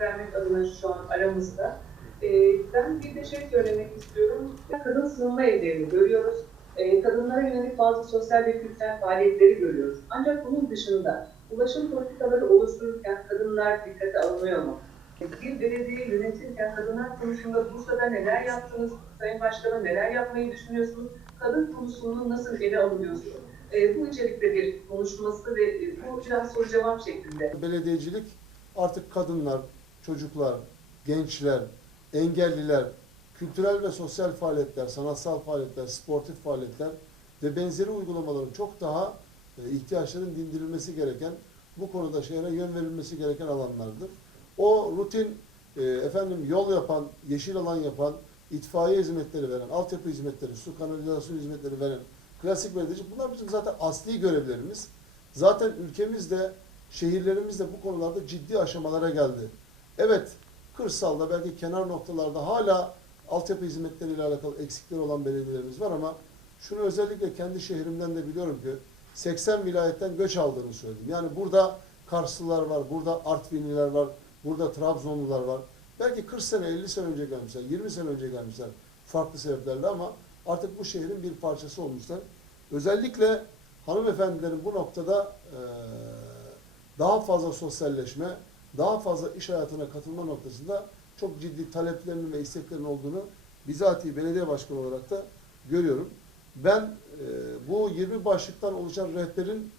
vermek adına şu an aramızda. Ee, ben bir de şey söylemek istiyorum. Kadın sığınma evlerini görüyoruz. Ee, kadınlara yönelik bazı sosyal ve kültürel faaliyetleri görüyoruz. Ancak bunun dışında ulaşım politikaları oluştururken kadınlar dikkate alınıyor mu? Bir belediye yönetirken kadınlar konusunda Bursa'da neler yaptınız? Sayın Başkanım neler yapmayı düşünüyorsunuz? Kadın konusunu nasıl ele alıyorsunuz? Ee, bu içerikte bir konuşması ve e, bu biraz soru cevap şeklinde. Belediyecilik artık kadınlar, çocuklar, gençler, engelliler, kültürel ve sosyal faaliyetler, sanatsal faaliyetler, sportif faaliyetler ve benzeri uygulamaların çok daha e, ihtiyaçların dindirilmesi gereken, bu konuda şehre yön verilmesi gereken alanlardır. O rutin e, efendim yol yapan, yeşil alan yapan, itfaiye hizmetleri veren, altyapı hizmetleri, su kanalizasyon hizmetleri veren klasik belediyecilik bunlar bizim zaten asli görevlerimiz. Zaten ülkemizde, şehirlerimizde bu konularda ciddi aşamalara geldi. Evet, kırsalda belki kenar noktalarda hala altyapı hizmetleriyle alakalı eksikleri olan belediyelerimiz var ama şunu özellikle kendi şehrimden de biliyorum ki 80 vilayetten göç aldığını söyledim. Yani burada Karslılar var, burada Artvinliler var, burada Trabzonlular var. Belki 40 sene, 50 sene önce gelmişler, 20 sene önce gelmişler farklı sebeplerle ama artık bu şehrin bir parçası olmuşlar. Özellikle hanımefendilerin bu noktada eee, daha fazla sosyalleşme, daha fazla iş hayatına katılma noktasında çok ciddi taleplerinin ve isteklerinin olduğunu bizatihi belediye başkanı olarak da görüyorum. Ben e, bu 20 başlıktan oluşan rehberin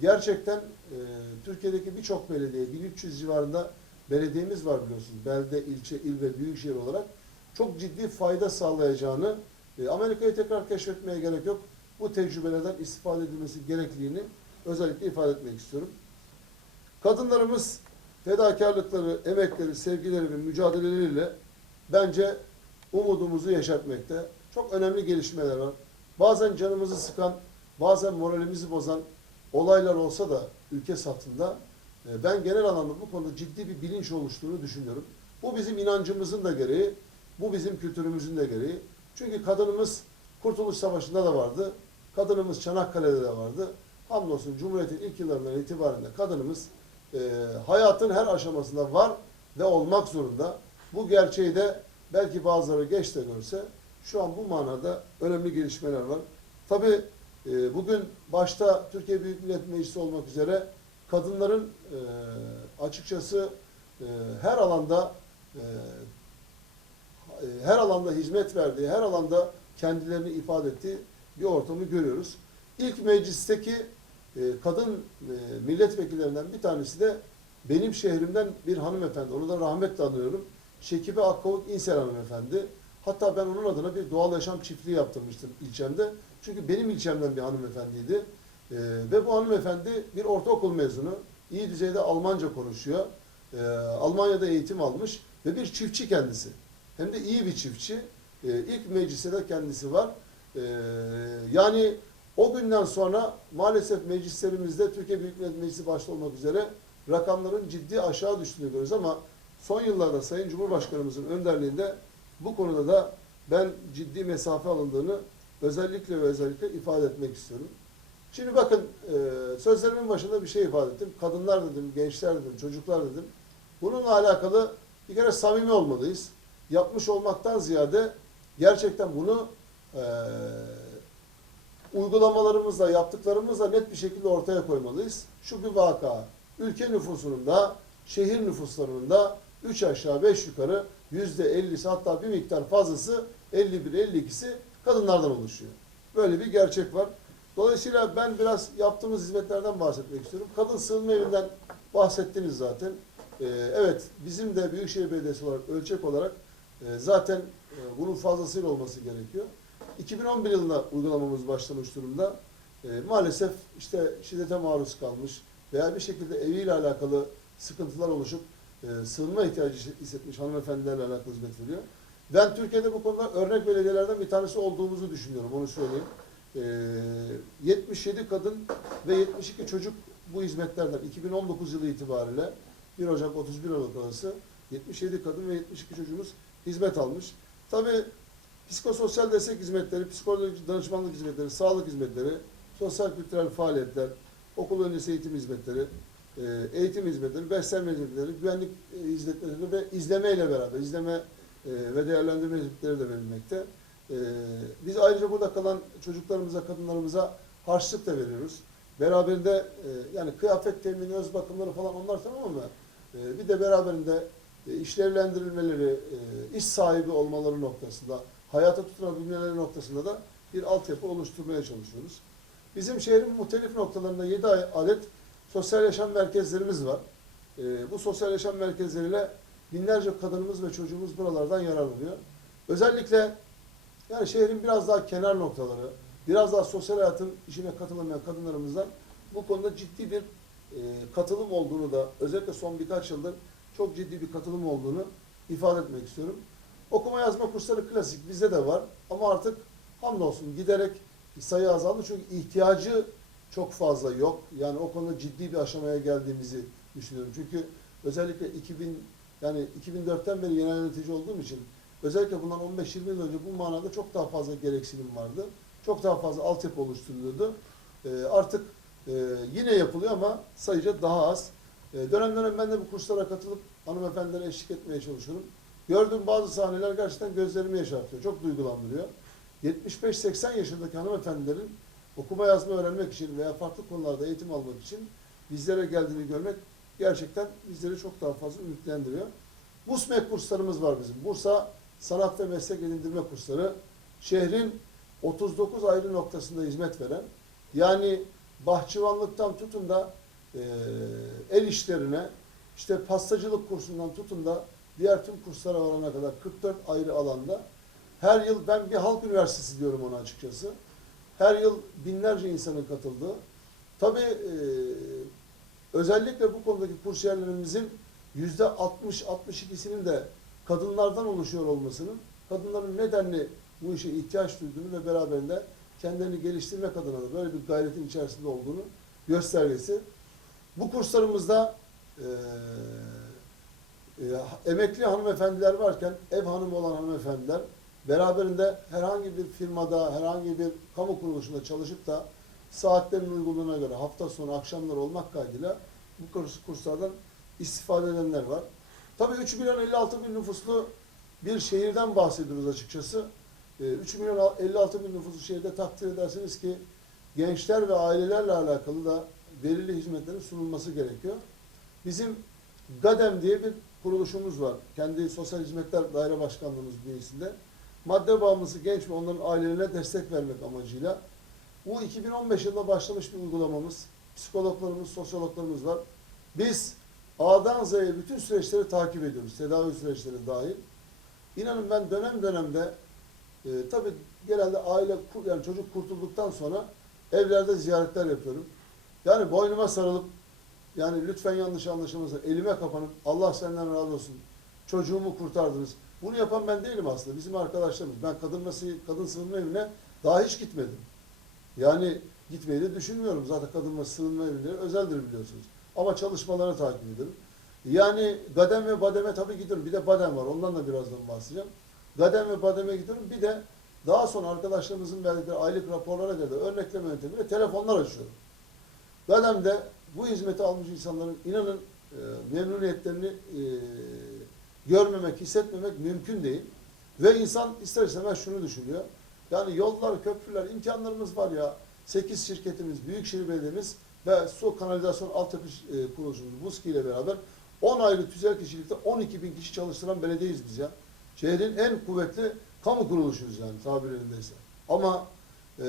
gerçekten e, Türkiye'deki birçok belediye, 1300 civarında belediyemiz var biliyorsunuz. Belde, ilçe, il ve büyükşehir olarak çok ciddi fayda sağlayacağını e, Amerika'yı tekrar keşfetmeye gerek yok. Bu tecrübelerden istifade edilmesi gerekliliğini özellikle ifade etmek istiyorum. Kadınlarımız fedakarlıkları, emekleri, sevgileri ve mücadeleleriyle bence umudumuzu yaşatmakta. Çok önemli gelişmeler var. Bazen canımızı sıkan, bazen moralimizi bozan olaylar olsa da ülke satında e, ben genel anlamda bu konuda ciddi bir bilinç oluştuğunu düşünüyorum. Bu bizim inancımızın da gereği, bu bizim kültürümüzün de gereği. Çünkü kadınımız Kurtuluş Savaşı'nda da vardı, kadınımız Çanakkale'de de vardı. Hamdolsun Cumhuriyet'in ilk yıllarından itibaren de kadınımız e, hayatın her aşamasında var ve olmak zorunda. Bu gerçeği de belki bazıları geç de görse şu an bu manada önemli gelişmeler var. Tabi bugün başta Türkiye Büyük Millet Meclisi olmak üzere kadınların e, açıkçası e, her alanda e, e, her alanda hizmet verdiği, her alanda kendilerini ifade ettiği bir ortamı görüyoruz. İlk meclisteki e, kadın e, milletvekillerinden bir tanesi de benim şehrimden bir hanımefendi. Onu da rahmetle anıyorum. Şekibe Akkavuk İnsel hanımefendi. Hatta ben onun adına bir doğal yaşam çiftliği yaptırmıştım ilçemde. Çünkü benim ilçemden bir hanımefendiydi. E, ve bu hanımefendi bir ortaokul mezunu. iyi düzeyde Almanca konuşuyor. E, Almanya'da eğitim almış ve bir çiftçi kendisi. Hem de iyi bir çiftçi. E, ilk mecliste de kendisi var. E, yani o günden sonra maalesef meclislerimizde Türkiye Büyük Millet Meclisi başta olmak üzere rakamların ciddi aşağı düştüğünü görüyoruz ama son yıllarda Sayın Cumhurbaşkanımızın önderliğinde bu konuda da ben ciddi mesafe alındığını özellikle ve özellikle ifade etmek istiyorum. Şimdi bakın e, sözlerimin başında bir şey ifade ettim. Kadınlar dedim, gençler dedim, çocuklar dedim. Bununla alakalı bir kere samimi olmalıyız. Yapmış olmaktan ziyade gerçekten bunu e, uygulamalarımızla, yaptıklarımızla net bir şekilde ortaya koymalıyız. Şu bir vaka. Ülke nüfusunun da, şehir nüfuslarının da 3 aşağı 5 yukarı %50'si hatta bir miktar fazlası 51-52'si kadınlardan oluşuyor. Böyle bir gerçek var. Dolayısıyla ben biraz yaptığımız hizmetlerden bahsetmek istiyorum. Kadın sığınma evinden bahsettiniz zaten. Ee, evet bizim de Büyükşehir Belediyesi olarak ölçek olarak e, zaten e, bunun fazlasıyla olması gerekiyor. 2011 yılında uygulamamız başlamış durumda. E, maalesef işte şiddete maruz kalmış veya bir şekilde eviyle alakalı sıkıntılar oluşup e, sığınma ihtiyacı hissetmiş hanımefendilerle alakalı hizmet veriyor. Ben Türkiye'de bu konuda örnek belediyelerden bir tanesi olduğumuzu düşünüyorum, onu söyleyeyim. E, 77 kadın ve 72 çocuk bu hizmetlerden 2019 yılı itibariyle 1 Ocak 31 Aralık arası 77 kadın ve 72 çocuğumuz hizmet almış. Tabii psikososyal destek hizmetleri, psikolojik danışmanlık hizmetleri, sağlık hizmetleri, sosyal kültürel faaliyetler, okul öncesi eğitim hizmetleri, e, eğitim hizmetleri, beslenme hizmetleri, güvenlik e, hizmetleri ve izleme ile beraber izleme e, ve değerlendirme hizmetleri de verilmekte. Biz ayrıca burada kalan çocuklarımıza, kadınlarımıza harçlık da veriyoruz. Beraberinde yani kıyafet temini, öz bakımları falan onlar tamam ama bir de beraberinde işlevlendirilmeleri, iş sahibi olmaları noktasında, hayata tutunabilmeleri noktasında da bir altyapı oluşturmaya çalışıyoruz. Bizim şehrin muhtelif noktalarında 7 adet sosyal yaşam merkezlerimiz var. E, bu sosyal yaşam merkezleriyle binlerce kadınımız ve çocuğumuz buralardan yararlanıyor. Özellikle yani şehrin biraz daha kenar noktaları, biraz daha sosyal hayatın işine katılamayan kadınlarımızdan bu konuda ciddi bir e, katılım olduğunu da özellikle son birkaç yıldır çok ciddi bir katılım olduğunu ifade etmek istiyorum. Okuma yazma kursları klasik bizde de var ama artık hamdolsun giderek sayı azaldı çünkü ihtiyacı çok fazla yok. Yani o konuda ciddi bir aşamaya geldiğimizi düşünüyorum. Çünkü özellikle 2000 yani 2004'ten beri genel yönetici olduğum için özellikle bundan 15-20 yıl önce bu manada çok daha fazla gereksinim vardı. Çok daha fazla altyapı oluşturuluyordu. Ee, artık e, yine yapılıyor ama sayıca daha az. E, dönem dönem ben de bu kurslara katılıp hanımefendilere eşlik etmeye çalışıyorum. Gördüğüm bazı sahneler gerçekten gözlerimi yaşartıyor. Çok duygulandırıyor. 75-80 yaşındaki hanımefendilerin okuma yazma öğrenmek için veya farklı konularda eğitim almak için bizlere geldiğini görmek gerçekten bizleri çok daha fazla ümitlendiriyor. BUSMEK kurslarımız var bizim. Bursa Sanat ve Meslek Edindirme Kursları. Şehrin 39 ayrı noktasında hizmet veren, yani bahçıvanlıktan tutun da e, el işlerine, işte pastacılık kursundan tutun da diğer tüm kurslara varana kadar 44 ayrı alanda her yıl ben bir halk üniversitesi diyorum ona açıkçası. Her yıl binlerce insanın katıldığı. Tabii e, özellikle bu konudaki kursiyerlerimizin yüzde 60-62'sinin de kadınlardan oluşuyor olmasının kadınların nedenli bu işe ihtiyaç duyduğunu ve beraberinde kendilerini geliştirmek adına da böyle bir gayretin içerisinde olduğunu göstergesi. Bu kurslarımızda e, e, emekli hanımefendiler varken ev hanımı olan hanımefendiler beraberinde herhangi bir firmada, herhangi bir kamu kuruluşunda çalışıp da saatlerin uygunluğuna göre hafta sonu akşamları olmak kaydıyla bu kurs, kurslardan istifade edenler var. Tabii 3 milyon 56 bin nüfuslu bir şehirden bahsediyoruz açıkçası. Ee, 3 milyon 56 bin nüfuslu şehirde takdir edersiniz ki gençler ve ailelerle alakalı da belirli hizmetlerin sunulması gerekiyor. Bizim GADEM diye bir kuruluşumuz var. Kendi Sosyal Hizmetler Daire Başkanlığımız bünyesinde. Madde bağımlısı genç ve onların ailelerine destek vermek amacıyla bu 2015 yılında başlamış bir uygulamamız. Psikologlarımız, sosyologlarımız var. Biz A'dan Z'ye bütün süreçleri takip ediyoruz. Tedavi süreçleri dahil. İnanın ben dönem dönemde e, tabii genelde aile, yani çocuk kurtulduktan sonra evlerde ziyaretler yapıyorum. Yani boynuma sarılıp yani lütfen yanlış anlaşılmasın. Elime kapanıp Allah senden razı olsun. Çocuğumu kurtardınız. Bunu yapan ben değilim aslında. Bizim arkadaşlarımız. Ben kadın nasıl kadın sığınma evine daha hiç gitmedim. Yani gitmeyi de düşünmüyorum. Zaten kadın sığınma evleri özeldir biliyorsunuz. Ama çalışmalarını takip ederim. Yani Gadem ve Badem'e tabii gidiyorum. Bir de Badem var. Ondan da birazdan bahsedeceğim. Gadem ve Badem'e gidiyorum. Bir de daha sonra arkadaşlarımızın verdikleri aylık raporlara göre örnekleme yöntemiyle telefonlar açıyorum. Gadem'de bu hizmeti almış insanların inanın e, memnuniyetlerini e, görmemek, hissetmemek mümkün değil. Ve insan ister istemez şunu düşünüyor. Yani yollar, köprüler, imkanlarımız var ya. 8 şirketimiz, Büyükşehir Belediye'miz ve su kanalizasyon altyapı e, kuruluşumuz BUSKİ ile beraber 10 ayrı tüzel kişilikte 12 bin kişi çalıştıran belediyeyiz biz ya. Şehrin en kuvvetli kamu kuruluşuyuz yani tabirlerindeyse. Ama e,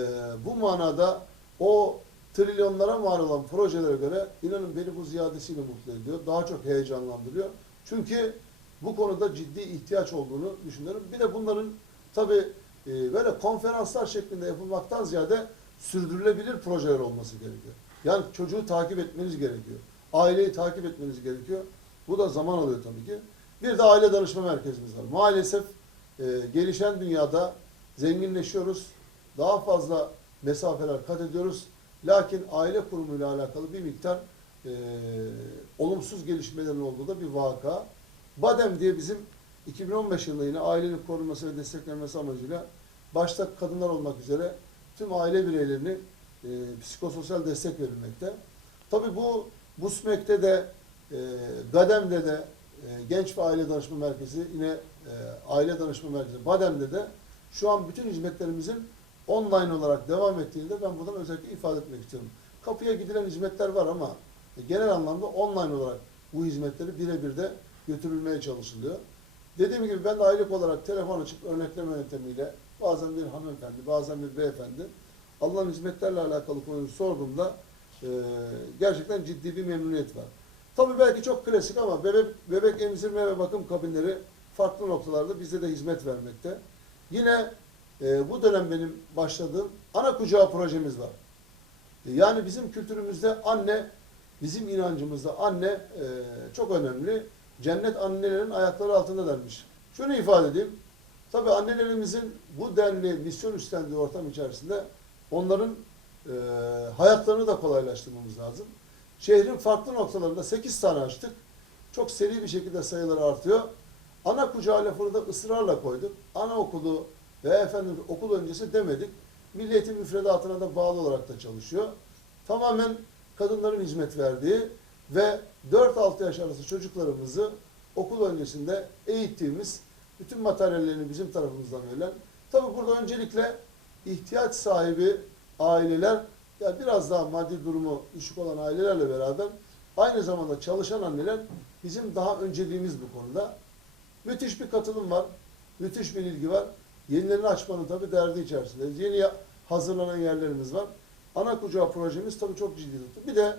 bu manada o trilyonlara mal olan projelere göre inanın beni bu ziyadesiyle mutlu ediyor. Daha çok heyecanlandırıyor. Çünkü bu konuda ciddi ihtiyaç olduğunu düşünüyorum. Bir de bunların tabi e, böyle konferanslar şeklinde yapılmaktan ziyade sürdürülebilir projeler olması gerekiyor. Yani çocuğu takip etmeniz gerekiyor. Aileyi takip etmeniz gerekiyor. Bu da zaman alıyor tabii ki. Bir de aile danışma merkezimiz var. Maalesef e, gelişen dünyada zenginleşiyoruz. Daha fazla mesafeler kat ediyoruz. Lakin aile kurumuyla alakalı bir miktar e, olumsuz gelişmelerin olduğu da bir vaka. Badem diye bizim 2015 yılında yine ailenin korunması ve desteklenmesi amacıyla başta kadınlar olmak üzere tüm aile bireylerini e, psikososyal destek verilmekte. Tabii bu Busmek'te de, e, Gadem'de de, e, Genç ve Aile Danışma Merkezi, yine e, Aile Danışma Merkezi, Badem'de de şu an bütün hizmetlerimizin online olarak devam ettiğini de ben buradan özellikle ifade etmek istiyorum. Kapıya gidilen hizmetler var ama genel anlamda online olarak bu hizmetleri birebir de götürülmeye çalışılıyor. Dediğim gibi ben de aylık olarak telefon açıp örnekleme yöntemiyle bazen bir hanımefendi, bazen bir beyefendi alınan hizmetlerle alakalı konuyu sorduğumda e, gerçekten ciddi bir memnuniyet var. Tabii belki çok klasik ama bebek, bebek emzirme ve bakım kabinleri farklı noktalarda bize de hizmet vermekte. Yine e, bu dönem benim başladığım ana kucağı projemiz var. E, Yani bizim kültürümüzde anne, bizim inancımızda anne e, çok önemli. Cennet annelerin ayakları altında denmiş. Şunu ifade edeyim. Tabii annelerimizin bu denli misyon üstlendiği ortam içerisinde onların e, hayatlarını da kolaylaştırmamız lazım. Şehrin farklı noktalarında 8 tane açtık. Çok seri bir şekilde sayıları artıyor. Ana kucağı lafını da ısrarla koyduk. Anaokulu ve efendim okul öncesi demedik. Milli Eğitim müfredatına da bağlı olarak da çalışıyor. Tamamen kadınların hizmet verdiği ve 4-6 yaş arası çocuklarımızı okul öncesinde eğittiğimiz, bütün materyallerini bizim tarafımızdan verilen. Tabii burada öncelikle ihtiyaç sahibi aileler, ya biraz daha maddi durumu düşük olan ailelerle beraber aynı zamanda çalışan anneler bizim daha önceliğimiz bu konuda. Müthiş bir katılım var, müthiş bir ilgi var. Yenilerini açmanın tabii derdi içerisindeyiz. Yeni hazırlanan yerlerimiz var. Ana kucağı projemiz tabii çok ciddi tuttu. Bir de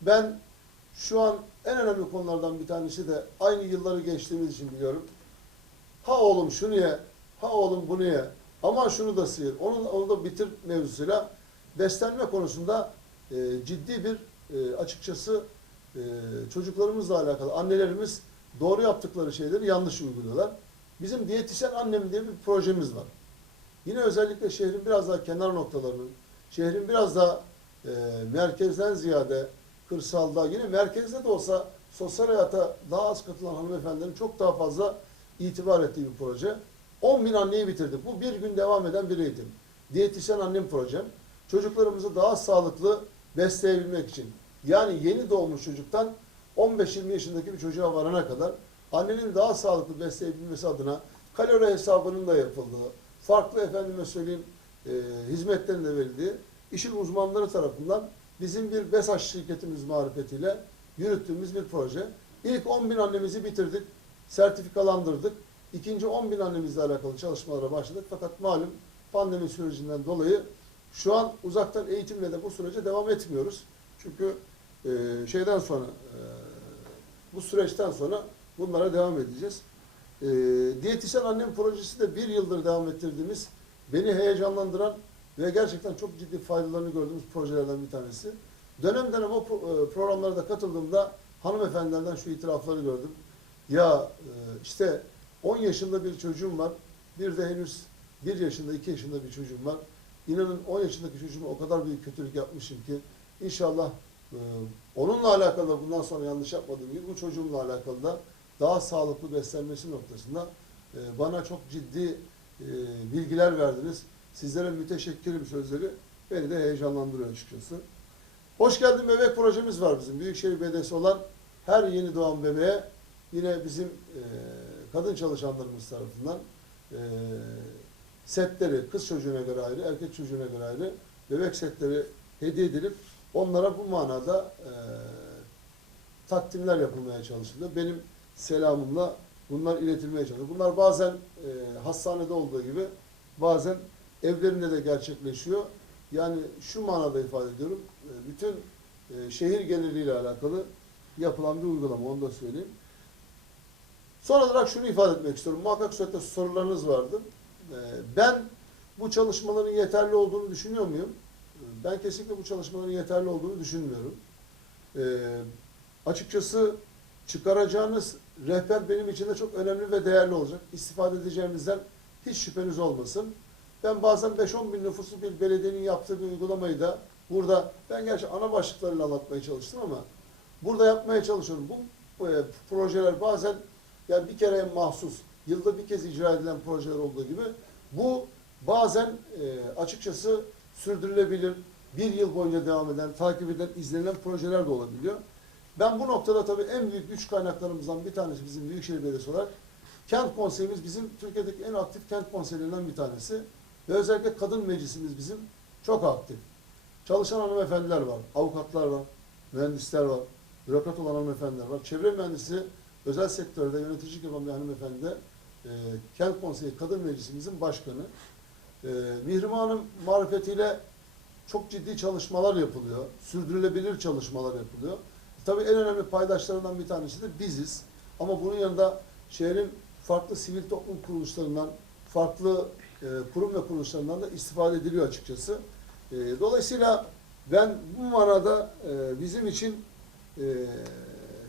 ben şu an en önemli konulardan bir tanesi de aynı yılları geçtiğimiz için biliyorum. Ha oğlum şunu ye, ha oğlum bunu ye, aman şunu da sıyır, onu, onu da bitir mevzusuyla beslenme konusunda e, ciddi bir e, açıkçası e, çocuklarımızla alakalı annelerimiz doğru yaptıkları şeyleri yanlış uyguluyorlar. Bizim diyetisyen annem diye bir projemiz var. Yine özellikle şehrin biraz daha kenar noktalarının, şehrin biraz daha e, merkezden ziyade kırsalda, yine merkezde de olsa sosyal hayata daha az katılan hanımefendilerin çok daha fazla itibar ettiği bir proje. 10 bin anneyi bitirdik. Bu bir gün devam eden bir eğitim. Diyetisyen annem projem. Çocuklarımızı daha sağlıklı besleyebilmek için. Yani yeni doğmuş çocuktan 15-20 yaşındaki bir çocuğa varana kadar annenin daha sağlıklı besleyebilmesi adına kalori hesabının da yapıldığı, farklı efendime söyleyeyim e, hizmetlerin de verildiği işin uzmanları tarafından bizim bir BESAŞ şirketimiz marifetiyle yürüttüğümüz bir proje. İlk 10 bin annemizi bitirdik, sertifikalandırdık. İkinci 10 bin annemizle alakalı çalışmalara başladık. Fakat malum pandemi sürecinden dolayı şu an uzaktan eğitimle de bu sürece devam etmiyoruz. Çünkü e, şeyden sonra e, bu süreçten sonra bunlara devam edeceğiz. E, diyetisyen annem projesi de bir yıldır devam ettirdiğimiz, beni heyecanlandıran ve gerçekten çok ciddi faydalarını gördüğümüz projelerden bir tanesi. Dönem dönem o e, programlara da katıldığımda hanımefendilerden şu itirafları gördüm. Ya e, işte 10 yaşında bir çocuğum var, bir de henüz 1 yaşında, 2 yaşında bir çocuğum var. İnanın 10 yaşındaki çocuğuma o kadar büyük kötülük yapmışım ki inşallah e, onunla alakalı da bundan sonra yanlış yapmadığım gibi bu çocuğumla alakalı da daha sağlıklı beslenmesi noktasında e, bana çok ciddi e, bilgiler verdiniz. Sizlere müteşekkirim sözleri beni de heyecanlandırıyor açıkçası. Hoş geldin bebek projemiz var bizim. Büyükşehir Belediyesi olan her yeni doğan bebeğe yine bizim e, kadın çalışanlarımız tarafından e, setleri kız çocuğuna göre ayrı, erkek çocuğuna göre ayrı bebek setleri hediye edilip onlara bu manada e, takdimler yapılmaya çalışıldı. Benim selamımla bunlar iletilmeye çalışıldı. Bunlar bazen e, hastanede olduğu gibi bazen evlerinde de gerçekleşiyor. Yani şu manada ifade ediyorum. e, Bütün e, şehir geneliyle alakalı yapılan bir uygulama onu da söyleyeyim. Son olarak şunu ifade etmek istiyorum. Muhakkak surette sorularınız vardı. E, Ben bu çalışmaların yeterli olduğunu düşünüyor muyum? E, Ben kesinlikle bu çalışmaların yeterli olduğunu düşünmüyorum. E, Açıkçası çıkaracağınız rehber benim için de çok önemli ve değerli olacak. İstifade edeceğimizden hiç şüpheniz olmasın. Ben bazen 5-10 bin nüfuslu bir belediyenin yaptığı bir uygulamayı da burada, ben gerçi ana başlıklarıyla anlatmaya çalıştım ama burada yapmaya çalışıyorum. Bu e, projeler bazen yani bir kere mahsus, yılda bir kez icra edilen projeler olduğu gibi bu bazen e, açıkçası sürdürülebilir, bir yıl boyunca devam eden, takip edilen, izlenen projeler de olabiliyor. Ben bu noktada tabii en büyük güç kaynaklarımızdan bir tanesi bizim Büyükşehir Belediyesi olarak kent konseyimiz bizim Türkiye'deki en aktif kent konseylerinden bir tanesi. Ve özellikle kadın meclisimiz bizim çok aktif. Çalışan hanımefendiler var, avukatlar var, mühendisler var, bürokrat olan hanımefendiler var. Çevre mühendisi özel sektörde yöneticilik yapan bir hanımefendi de e, Kent Konseyi Kadın Meclisimizin başkanı. E, Mihrimah Hanım marifetiyle çok ciddi çalışmalar yapılıyor. Sürdürülebilir çalışmalar yapılıyor. Tabii en önemli paydaşlarından bir tanesi de biziz. Ama bunun yanında şehrin farklı sivil toplum kuruluşlarından, farklı e, kurum ve kuruluşlarından da istifade ediliyor açıkçası. E, dolayısıyla ben bu manada e, bizim için e,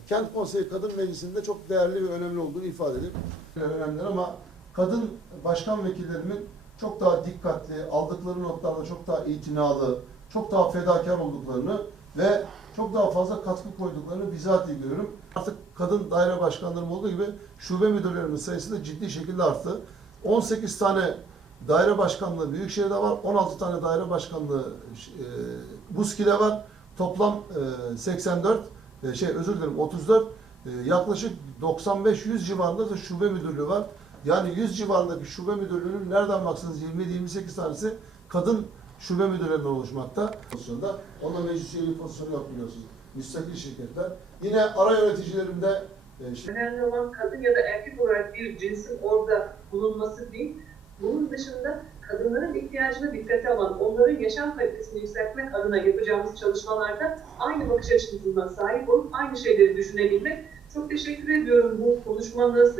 Kent Konseyi Kadın Meclisi'nde çok değerli ve önemli olduğunu ifade edeyim. Önemli ama kadın başkan vekillerimin çok daha dikkatli, aldıkları notlarda çok daha itinalı, çok daha fedakar olduklarını ve çok daha fazla katkı koyduklarını bizatihi görüyorum. Artık kadın daire başkanlarım olduğu gibi şube müdürlerimin sayısı da ciddi şekilde arttı. 18 tane daire başkanlığı Büyükşehir'de var, 16 tane daire başkanlığı e, Buski'de var. Toplam e, 84, e, şey özür dilerim 34, e, yaklaşık 95-100 civarında da şube müdürlüğü var. Yani 100 civarındaki şube müdürlüğünün nereden baksanız 27-28 tanesi kadın şube müdürlerinden oluşmakta. Pozisyonda. Onunla meclis üyeliği pozisyonu yok biliyorsunuz. Müstakil şirketler. Yine ara yöneticilerimde e, işte Önemli olan kadın ya da erkek olarak bir cinsin orada bulunması değil. Bunun dışında kadınların ihtiyacını dikkate alan, onların yaşam kalitesini yükseltmek adına yapacağımız çalışmalarda aynı bakış açısına sahip olup aynı şeyleri düşünebilmek. Çok teşekkür ediyorum bu konuşmanız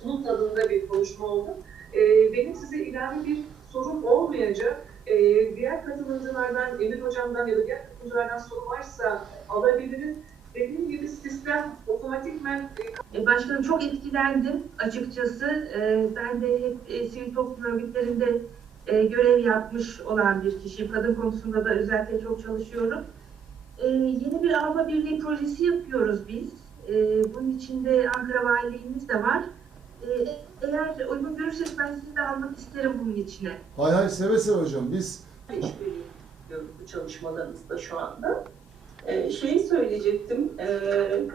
sunum tadında bir konuşma oldu. E, Benim size ilave bir sorum olmayacak. E, Diğer katılımcılardan, Emir Hocam'dan ya da diğer katılımcılardan soru varsa alabilirim. Dediğim gibi sistem otomatikmen e, E, Başkanım çok etkilendim açıkçası. E, Ben de hep e, sivil toplum örgütlerinde e, görev yapmış olan bir kişiyim. Kadın konusunda da özellikle çok çalışıyorum. Yeni bir Avrupa Birliği projesi yapıyoruz biz. Bunun içinde Ankara Valiliğimiz de var. E, Eğer uygun görürseniz ben sizi de almak isterim bunun içine. hay hay seve seve hocam biz işbirliği yapıyoruz bu çalışmalarımızda şu anda. Ee, şeyi söyleyecektim, ee,